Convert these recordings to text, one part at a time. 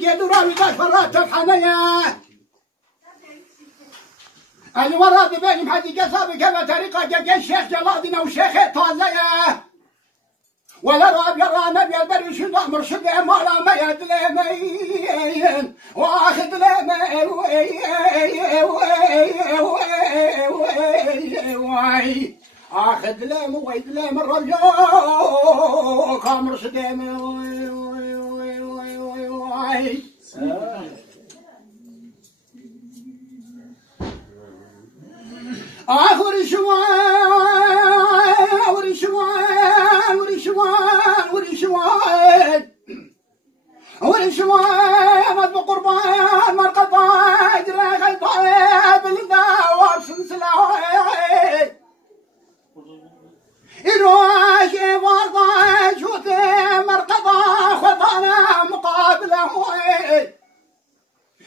جدو راوي داش فرات تفحنيا أنا وراد بيني محدي قصابي كما طريقة جا الشيخ جلادنا وشيخ طازية ولا راب يرى نبي البر شد أمر شد أمارا ما يدلمين واخذ لمين واي اخذ لم ويدلم الرجل كامر شدام واي آخر شوان وري شوان وري شوان وري شوان وري شوان مد بقربان مرقبا اجري غيطاي بالدواء سلسلة إرواشي وارضا شوتي مرقبا خطانا مقابله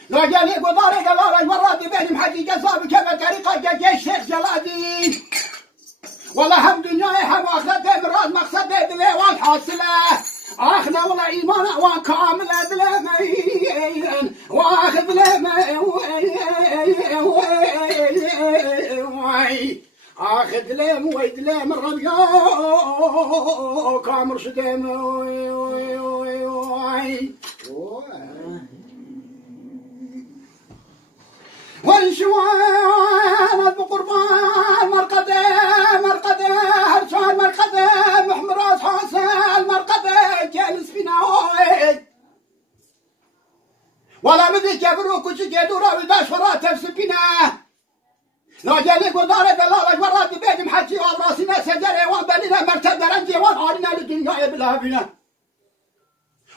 لا جالي قداري قلالي مرات بيني محجي قصابي كما طريقة جا الشيخ جلادي والله هم دنياي هم اخذتي مراد مقصدي دليوان حاصلة اخذ والله ايمان اعوان كاملة دلمين واخذ لمين اخذ لم ويدلم الربيو كامر شديم والشوان بقربان مرقده هرشان مرقده محمراس حسن مرقده جالس بناوي ولا بدي جبرو كوش جدورا وداش فرات تفسبنا لا جالي قدارة دلالة مرات بيت محكي والراسنا سجري وان بنينا مرتد رنجي وان عارنا للدنيا بلا بنا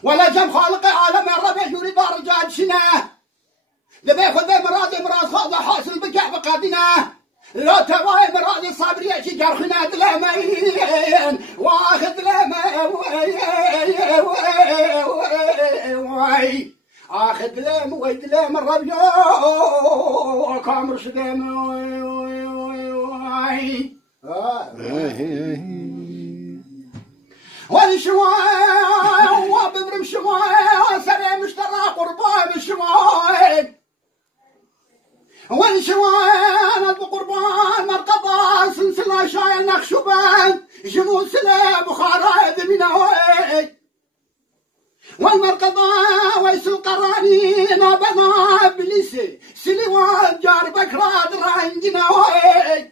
ولا جم خالق عالم الربع يريد رجال شنا لبي خذ مراد خاض حاصل بكعب قادنا لا تواي مراد صابري شي جرخنا دلمين واخذ لمين اخذ لم ويدلم الربيو كامر شدام والشواي وبمرم شواي سري مشترى قربان الشواي والشوان بقربان مرقبان سلسلة شايل نخشبان جموس لا بخارا دمناوي والمرقبة ويسو قرانينا بنا بليسي سلوان جار بكرات رانجناوي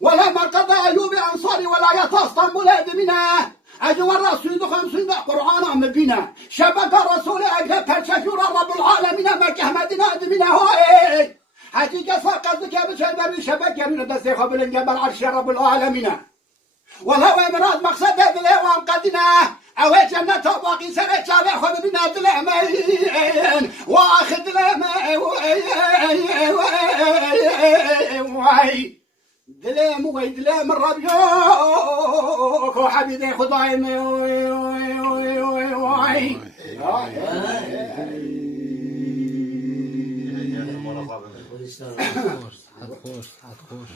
ولا مرقبة يوبي أنصاري ولا يتصطن بلاد منا أجو الرسول دخل صندوق قرآن مبينا شبك الرسول أجل ترششور رب العالمين مكه مدينة دمنا هاي حقيقة فقط يا بشر شبك يمين بس يخبر جبل عرش رب العالمين والله مراد مقصد دلوان قدنا أو جنة باقي سنة شابه خذ بنا دلمين واخذ لمين دلم ويدلم الربيوك وحبيبي خداي حتخوش